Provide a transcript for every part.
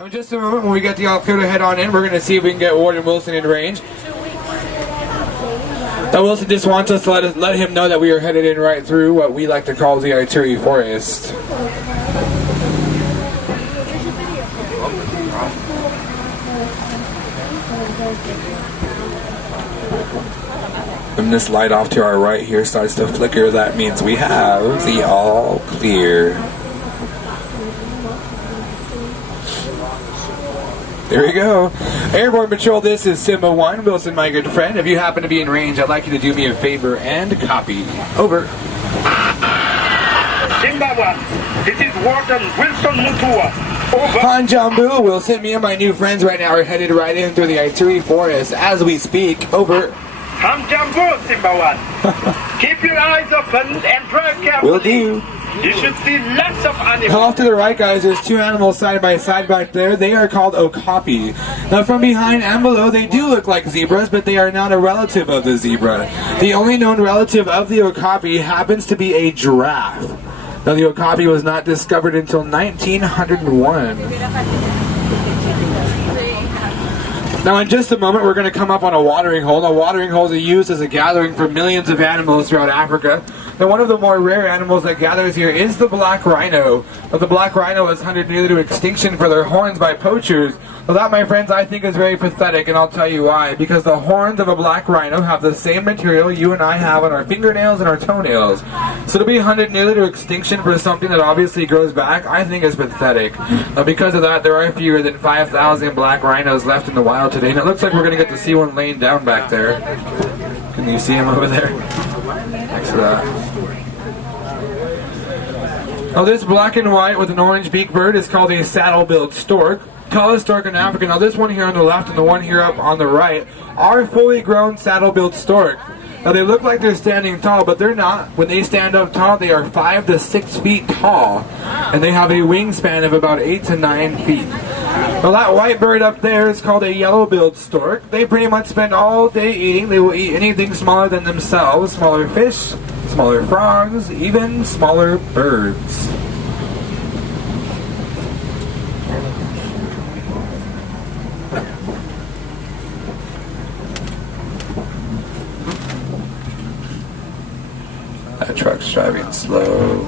In just a moment, when we get the all clear to head on in, we're going to see if we can get Warden Wilson in range. Now Wilson just wants us to let him know that we are headed in right through what we like to call the artillery forest. When this light off to our right here starts to flicker, that means we have the all clear. There we go. Airborne Patrol, this is Simba 1. Wilson, my good friend. If you happen to be in range, I'd like you to do me a favor and copy. Over. Simba 1, this is Warden Wilson Mutua. Over. Han Jambu, Wilson, me and my new friends right now are headed right in through the artillery forest as we speak. Over. Han Jambu, Simba 1. Keep your eyes open and drive carefully. Will do. You should see lots of animals. Off to the right, guys, there's two animals side by side back there. They are called okapi. Now, from behind and below, they do look like zebras, but they are not a relative of the zebra. The only known relative of the okapi happens to be a giraffe. Now, the okapi was not discovered until 1901. Now, in just a moment, we're going to come up on a watering hole. A watering hole is used as a gathering for millions of animals throughout Africa. Now, one of the more rare animals that gathers here is the black rhino. Now, the black rhino is hunted nearly to extinction for their horns by poachers. Well, that, my friends, I think is very pathetic, and I'll tell you why. Because the horns of a black rhino have the same material you and I have on our fingernails and our toenails. So to be hunted nearly to extinction for something that obviously grows back, I think is pathetic. Now, because of that, there are fewer than 5,000 black rhinos left in the wild today, and it looks like we're going to get to see one laying down back there. Can you see him over there? Next to that. Now, this black and white with an orange beak bird is called a saddle-billed stork. Tallest stork in Africa. Now, this one here on the left and the one here up on the right are fully grown saddle-billed stork. Now, they look like they're standing tall, but they're not. When they stand up tall, they are 5 to 6 feet tall, and they have a wingspan of about 8 to 9 feet. Now, that white bird up there is called a yellow-billed stork. They pretty much spend all day eating. They will eat anything smaller than themselves, smaller fish, smaller frogs, even smaller birds. That truck's driving slow.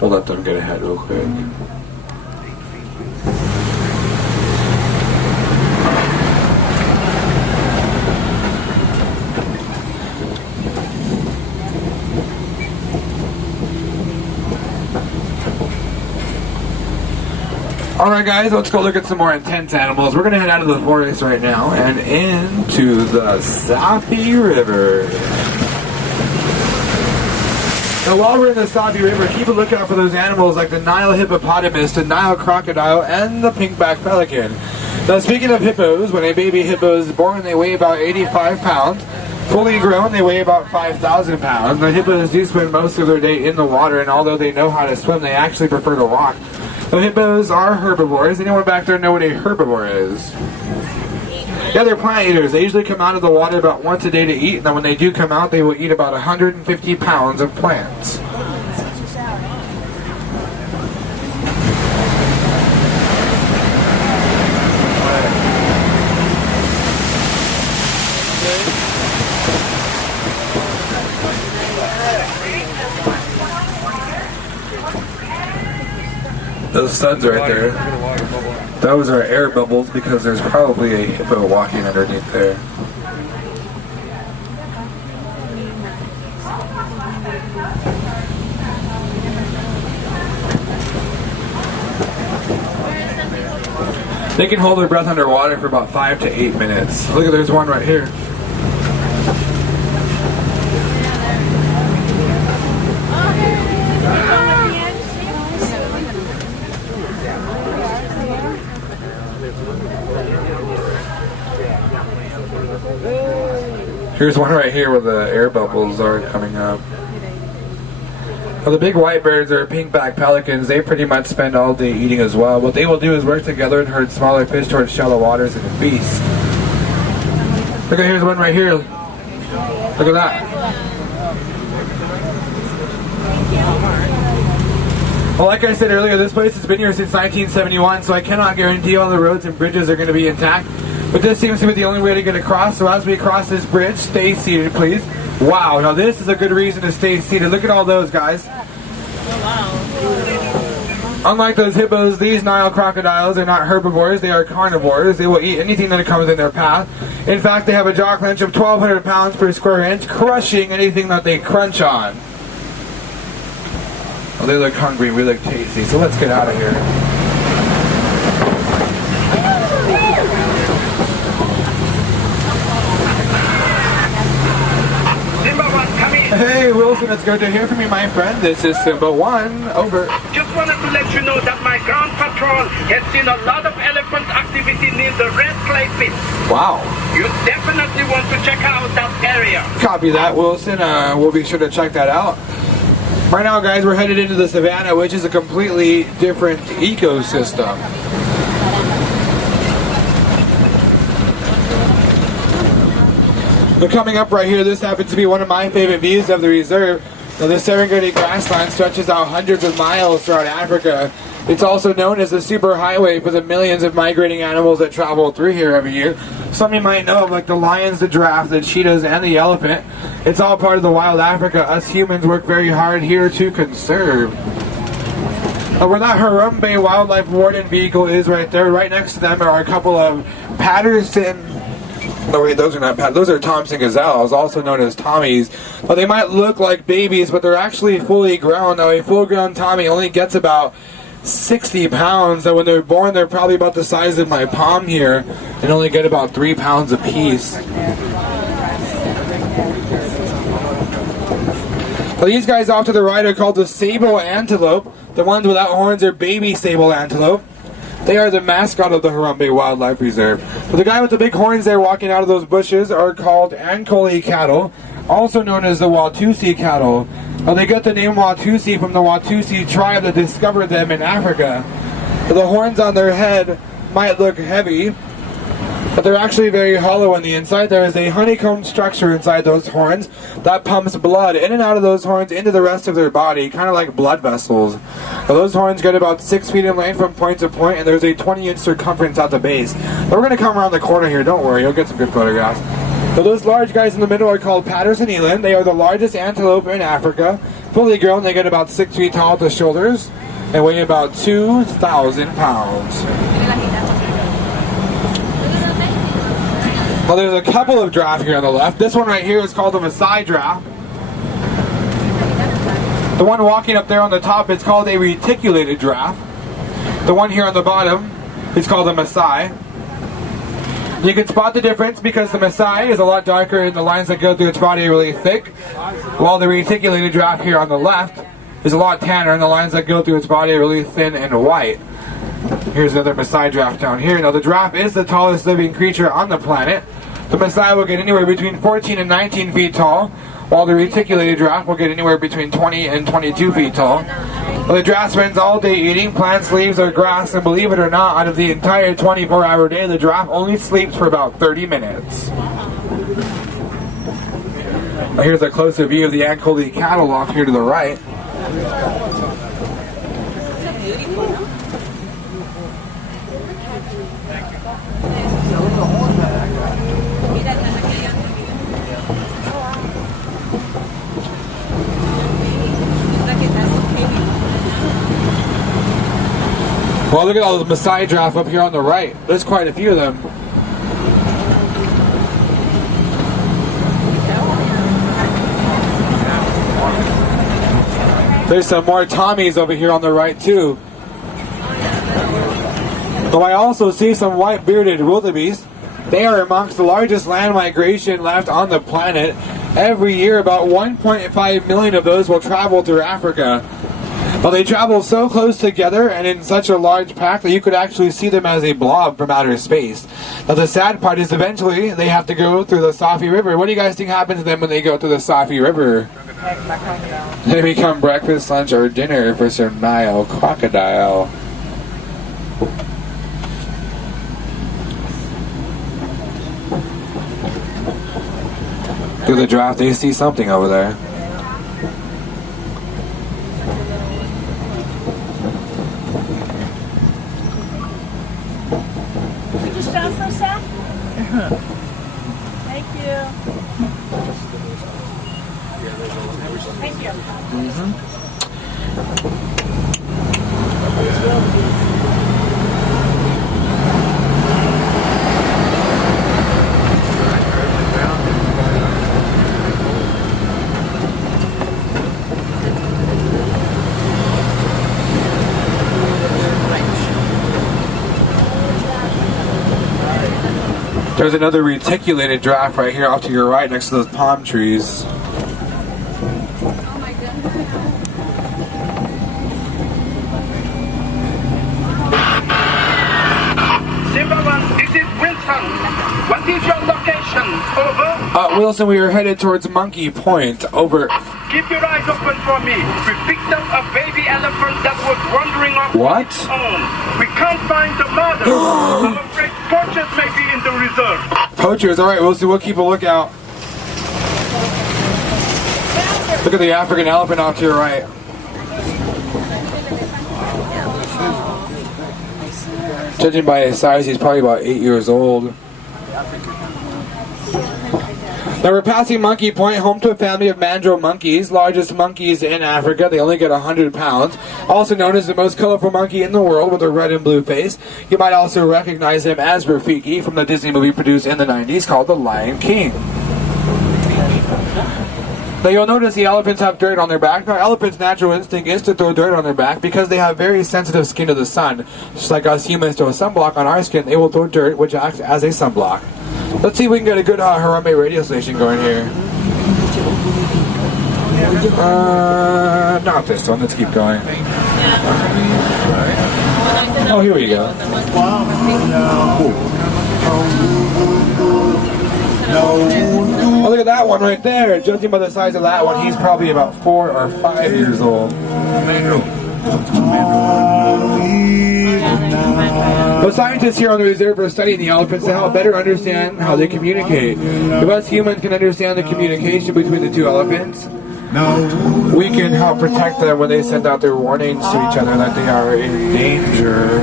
We'll let them get ahead real quick. Alright guys, let's go look at some more intense animals. We're going to head out of the forest right now and into the Safi River. Now while we're in the Safi River, keep a lookout for those animals like the Nile hippopotamus, the Nile crocodile, and the pinkback pelican. Now speaking of hippos, when a baby hippo is born, they weigh about 85 pounds. Fully grown, they weigh about 5,000 pounds. The hippos do spend most of their day in the water, and although they know how to swim, they actually prefer to walk. The hippos are herbivores. Anyone back there know what a herbivore is? Yeah, they're plant eaters. They usually come out of the water about once a day to eat, and then when they do come out, they will eat about 150 pounds of plants. Those suds right there, those are air bubbles because there's probably a hippo walking underneath there. They can hold their breath underwater for about 5 to 8 minutes. Look at, there's one right here. Here's one right here where the air bubbles are coming up. Well, the big white birds are pinkback pelicans. They pretty much spend all day eating as well. What they will do is work together and herd smaller fish towards shallow waters and feast. Look at, here's one right here. Look at that. Well, like I said earlier, this place has been here since 1971, so I cannot guarantee all the roads and bridges are going to be intact. But this seems to be the only way to get across, so as we cross this bridge, stay seated, please. Wow, now this is a good reason to stay seated. Look at all those, guys. Unlike those hippos, these Nile crocodiles are not herbivores, they are carnivores. They will eat anything that comes in their path. In fact, they have a jaw clench of 1,200 pounds per square inch, crushing anything that they crunch on. Well, they look hungry, we look tasty, so let's get out of here. Hey Wilson, it's good to hear from you, my friend. This is Simba 1, over. Just wanted to let you know that my ground patrol has seen a lot of elephant activity near the red clay pit. Wow. You definitely want to check out that area. Copy that, Wilson. We'll be sure to check that out. Right now, guys, we're headed into the savannah, which is a completely different ecosystem. But coming up right here, this happens to be one of my favorite views of the reserve. Now, the Serengeti grassland stretches out hundreds of miles throughout Africa. It's also known as the superhighway for the millions of migrating animals that travel through here every year. Some you might know of, like the lions, the giraffe, the cheetahs, and the elephant. It's all part of the wild Africa. Us humans work very hard here to conserve. Where that Harambe Wildlife Warden vehicle is right there, right next to them are a couple of Patterson... Oh wait, those are not Pat. Those are Thompson gazelles, also known as Tommies. Well, they might look like babies, but they're actually fully grown. Now, a full-grown Tommy only gets about 60 pounds. Now, when they're born, they're probably about the size of my palm here, and only get about 3 pounds apiece. Well, these guys off to the right are called the sable antelope. The ones without horns are baby sable antelope. They are the mascot of the Harambe Wildlife Reserve. But the guy with the big horns there walking out of those bushes are called Ankole cattle, also known as the Watusi cattle. Well, they get the name Watusi from the Watusi tribe that discovered them in Africa. The horns on their head might look heavy, but they're actually very hollow on the inside. There is a honeycomb structure inside those horns that pumps blood in and out of those horns into the rest of their body, kind of like blood vessels. Now, those horns get about 6 feet in length from point to point, and there's a 20-inch circumference at the base. But we're going to come around the corner here, don't worry, you'll get some good photographs. So those large guys in the middle are called Patterson eland. They are the largest antelope in Africa. Fully grown, they get about 6 feet tall at the shoulders and weigh about 2,000 pounds. Well, there's a couple of giraffe here on the left. This one right here is called the Maasai giraffe. The one walking up there on the top is called a reticulated giraffe. The one here on the bottom is called a Maasai. You can spot the difference because the Maasai is a lot darker and the lines that go through its body are really thick, while the reticulated giraffe here on the left is a lot tanner and the lines that go through its body are really thin and white. Here's another Maasai giraffe down here. Now, the giraffe is the tallest living creature on the planet. The Maasai will get anywhere between 14 and 19 feet tall, while the reticulated giraffe will get anywhere between 20 and 22 feet tall. Well, the giraffe spends all day eating plants, leaves, or grass, and believe it or not, out of the entire 24-hour day, the giraffe only sleeps for about 30 minutes. Now, here's a closer view of the Ankole cattle off here to the right. Well, look at all those Maasai giraffe up here on the right. There's quite a few of them. There's some more Tommies over here on the right too. Though I also see some white-bearded wildebeest. They are amongst the largest land migration left on the planet. Every year, about 1.5 million of those will travel through Africa. Well, they travel so close together and in such a large pack that you could actually see them as a blob from outer space. Now, the sad part is eventually they have to go through the Safi River. What do you guys think happens to them when they go through the Safi River? They become breakfast, lunch, or dinner for some Nile crocodile. Through the draft, they see something over there. There's another reticulated giraffe right here off to your right next to those palm trees. This is Wilson. What is your location? Over. Wilson, we are headed towards Monkey Point. Over. Keep your eyes open for me. We picked up a baby elephant that was wandering off What? on its own. We can't find the mother. I'm afraid poachers may be in the reserve. Poachers, alright, Wilson, we'll keep a lookout. Look at the African elephant off to your right. Judging by his size, he's probably about 8 years old. Now we're passing Monkey Point, home to a family of mandrill monkeys, largest monkeys in Africa. They only get 100 pounds. Also known as the most colorful monkey in the world with a red and blue face. You might also recognize him as Rafiki from the Disney movie produced in the 90s called The Lion King. Now you'll notice the elephants have dirt on their back. Now elephants' natural instinct is to throw dirt on their back because they have very sensitive skin to the sun. Just like us humans throw a sunblock on our skin, they will throw dirt which acts as a sunblock. Let's see if we can get a good Harambe radio station going here. Not this one. Let's keep going. Oh, here we go. Oh, look at that one right there. Judging by the size of that one, he's probably about 4 or 5 years old. The scientists here on the reserve are studying the elephants to help better understand how they communicate. If us humans can understand the communication between the two elephants, we can help protect them when they send out their warnings to each other that they are in danger.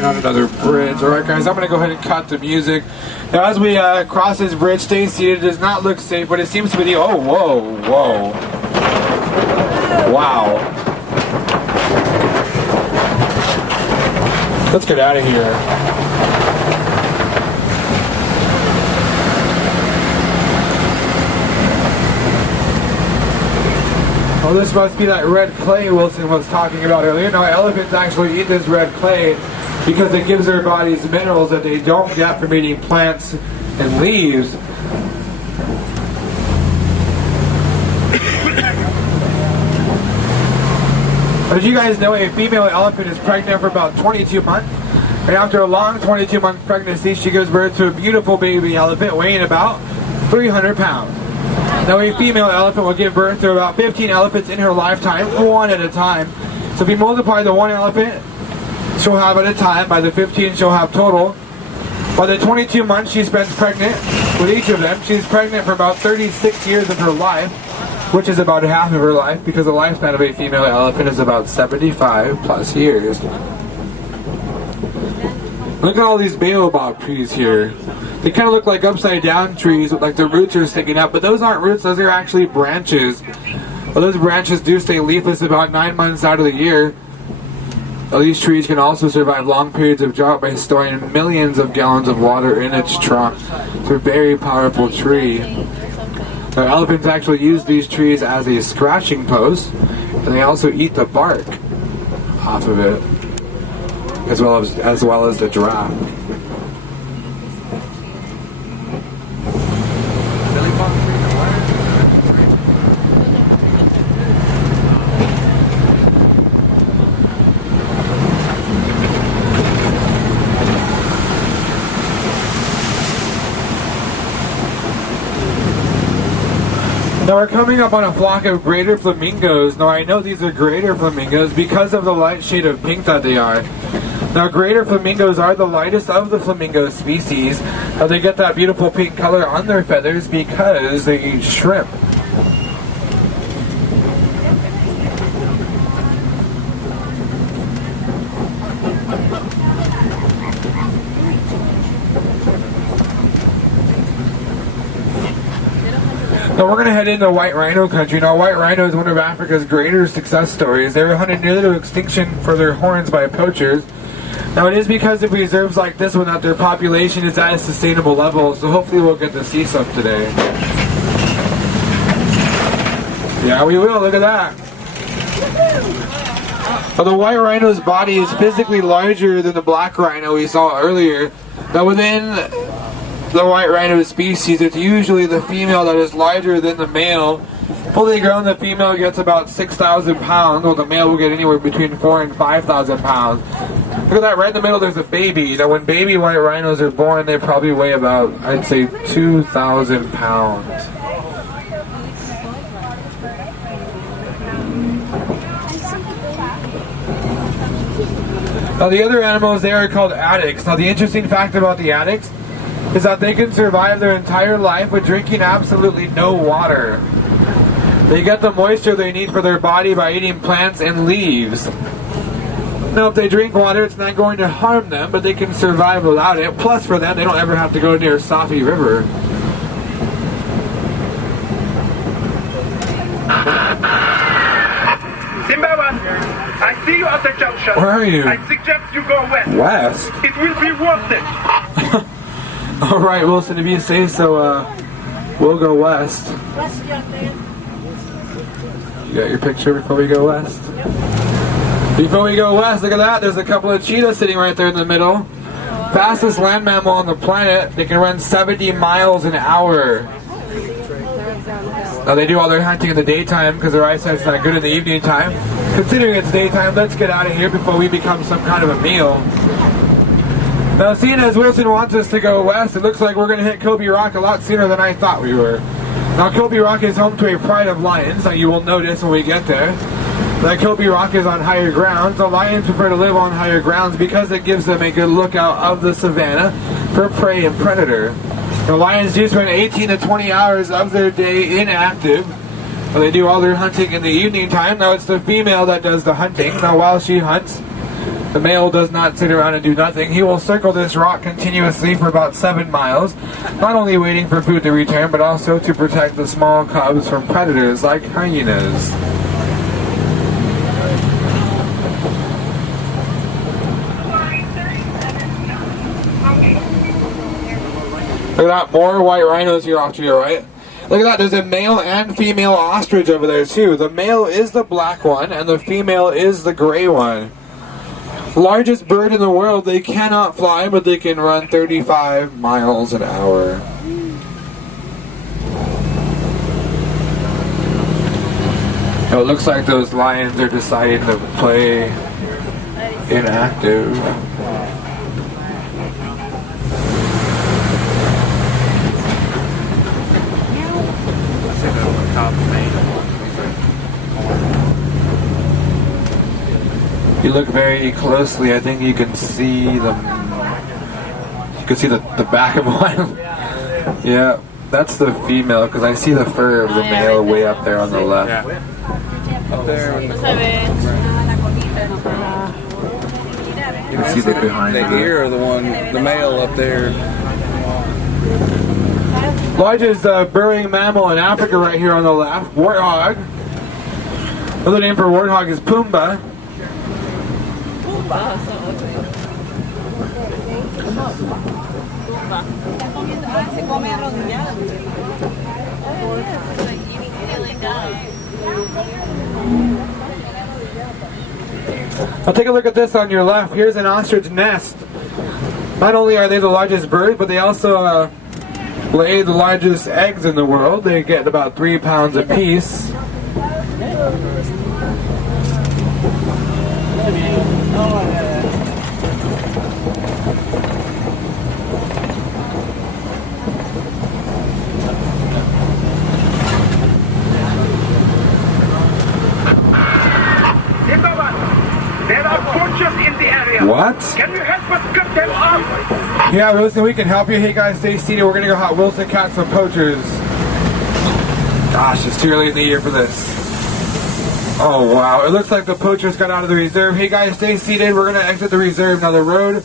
Not another bridge. Alright guys, I'm going to go ahead and cut the music. Now as we cross this bridge, stay seated. It does not look safe, but it seems to be the... Oh, whoa. Wow. Let's get out of here. Oh, this must be that red clay Wilson was talking about earlier. Now, elephants actually eat this red clay because it gives their bodies minerals that they don't get from eating plants and leaves. As you guys know, a female elephant is pregnant for about 22 months. And after a long 22-month pregnancy, she gives birth to a beautiful baby elephant weighing about 300 pounds. Now, a female elephant will give birth to about 15 elephants in her lifetime, one at a time. So if you multiply the one elephant she'll have at a time by the 15 she'll have total, by the 22 months she spends pregnant with each of them, she's pregnant for about 36 years of her life, which is about half of her life, because the lifespan of a female elephant is about 75 plus years. Look at all these baobab trees here. They kind of look like upside down trees with like the roots are sticking up, but those aren't roots, those are actually branches. Well, those branches do stay leafless about 9 months out of the year. Well, these trees can also survive long periods of drought by storing millions of gallons of water in its trunk. It's a very powerful tree. Now, elephants actually use these trees as a scratching post, and they also eat the bark off of it, as well as the giraffe. Now we're coming up on a flock of greater flamingos. Now I know these are greater flamingos because of the light shade of pink that they are. Now greater flamingos are the lightest of the flamingo species. Now they get that beautiful pink color on their feathers because they eat shrimp. Now we're going to head into white rhino country. Now white rhino is one of Africa's greater success stories. They were hunted nearly to extinction for their horns by poachers. Now it is because of reserves like this one that their population is at a sustainable level, so hopefully we'll get to see some today. Yeah, we will. Look at that. Well, the white rhino's body is physically larger than the black rhino we saw earlier. Now within the white rhino species, it's usually the female that is larger than the male. Fully grown, the female gets about 6,000 pounds, while the male will get anywhere between 4,000 and 5,000 pounds. Look at that, right in the middle there's a baby. Now when baby white rhinos are born, they probably weigh about, I'd say, 2,000 pounds. Now the other animals there are called addax. Now the interesting fact about the addax is that they can survive their entire life with drinking absolutely no water. They get the moisture they need for their body by eating plants and leaves. Now if they drink water, it's not going to harm them, but they can survive without it. Plus for them, they don't ever have to go near Safi River. I see you at the junction. Where are you? I suggest you go west. West? It will be worth it. Alright, Wilson, if you say so, we'll go west. You got your picture before we go west? Before we go west, look at that. There's a couple of cheetahs sitting right there in the middle. Fastest land mammal on the planet. They can run 70 miles an hour. Now they do all their hunting in the daytime because their eyesight's not good in the evening time. Considering it's daytime, let's get out of here before we become some kind of a meal. Now seeing as Wilson wants us to go west, it looks like we're going to hit Kobe Rock a lot sooner than I thought we were. Now Kobe Rock is home to a pride of lions, now you will notice when we get there that Kobe Rock is on higher grounds. The lions prefer to live on higher grounds because it gives them a good lookout of the savannah for prey and predator. The lions do spend 18 to 20 hours of their day inactive. Well, they do all their hunting in the evening time. Now it's the female that does the hunting. Now while she hunts, the male does not sit around and do nothing. He will circle this rock continuously for about 7 miles, not only waiting for food to return, but also to protect the small cubs from predators like hyenas. Look at that, more white rhinos here off to your right. Look at that, there's a male and female ostrich over there too. The male is the black one and the female is the gray one. Largest bird in the world. They cannot fly, but they can run 35 miles an hour. Now, it looks like those lions are deciding to play inactive. You look very closely, I think you can see them. You can see the back of one. Yeah, that's the female because I see the fur of the male way up there on the left. Up there. You can see the behind. The ear of the one, the male up there. Largest burrowing mammal in Africa right here on the left. Warthog. Another name for warthog is Pumbaa. Now take a look at this on your left. Here's an ostrich nest. Not only are they the largest bird, but they also lay the largest eggs in the world. They get about 3 pounds apiece. There are poachers in the area. What? Can you help us cut them off? Yeah, Wilson, we can help you. Hey guys, stay seated. We're gonna go help Wilson catch some poachers. Gosh, it's too early in the year for this. Oh wow, it looks like the poachers got out of the reserve. Hey guys, stay seated. We're gonna exit the reserve. Now the road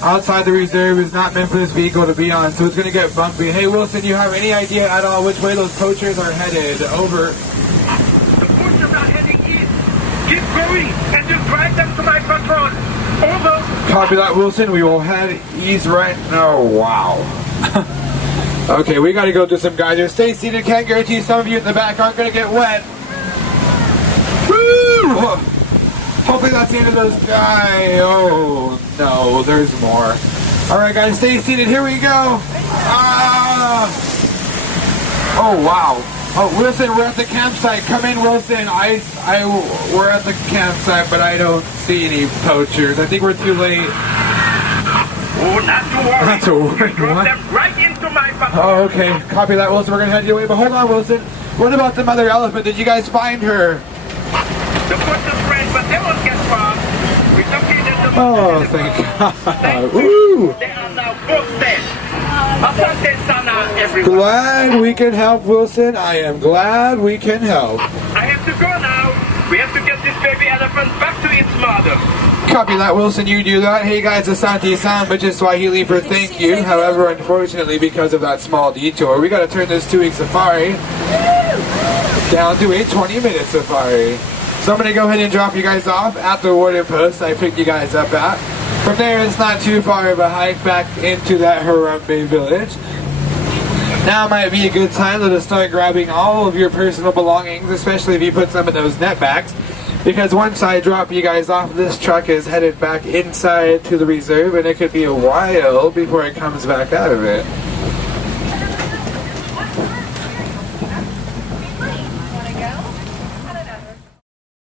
outside the reserve is not meant for this vehicle to be on, so it's gonna get bumpy. Hey Wilson, you have any idea at all which way those poachers are headed? Over. The poachers are heading east. Keep going, and you'll drive them to my patrol. Over. Copy that, Wilson. We will head east right now. Oh, wow. Okay, we gotta go do some geysers. Stay seated. Can't guarantee some of you in the back aren't gonna get wet. Woo! Hopefully that's the end of those guys. Oh no, there's more. Alright guys, stay seated. Here we go. Ah! Oh wow. Oh, Wilson, we're at the campsite. Come in, Wilson. We're at the campsite, but I don't see any poachers. I think we're too late. Oh, not to worry. Not to worry. You drop What? them right into my patrol. Oh, okay. Copy that, Wilson. We're gonna head your way. But hold on, Wilson. What about the mother elephant? Did you guys find her? The foot is spread, but they won't get far. We located the Oh, thank God. Woo! They are now both dead. Asante sana, everyone. Glad we can help, Wilson. I am glad we can help. I have to go now. We have to get this baby elephant back to its mother. Copy that, Wilson. You do that. Hey guys, Asante-san, which is Swahili for thank you. However, unfortunately, because of that small detour, we got to turn this 2-week safari down to a 20-minute safari. So I'm going to go ahead and drop you guys off at the warden post I picked you guys up at. From there, it's not too far of a hike back into that Harambe village. Now might be a good time to start grabbing all of your personal belongings, especially if you put some of those net bags. Because once I drop you guys off, this truck is headed back inside to the reserve, and it could be a while before it comes back out of it.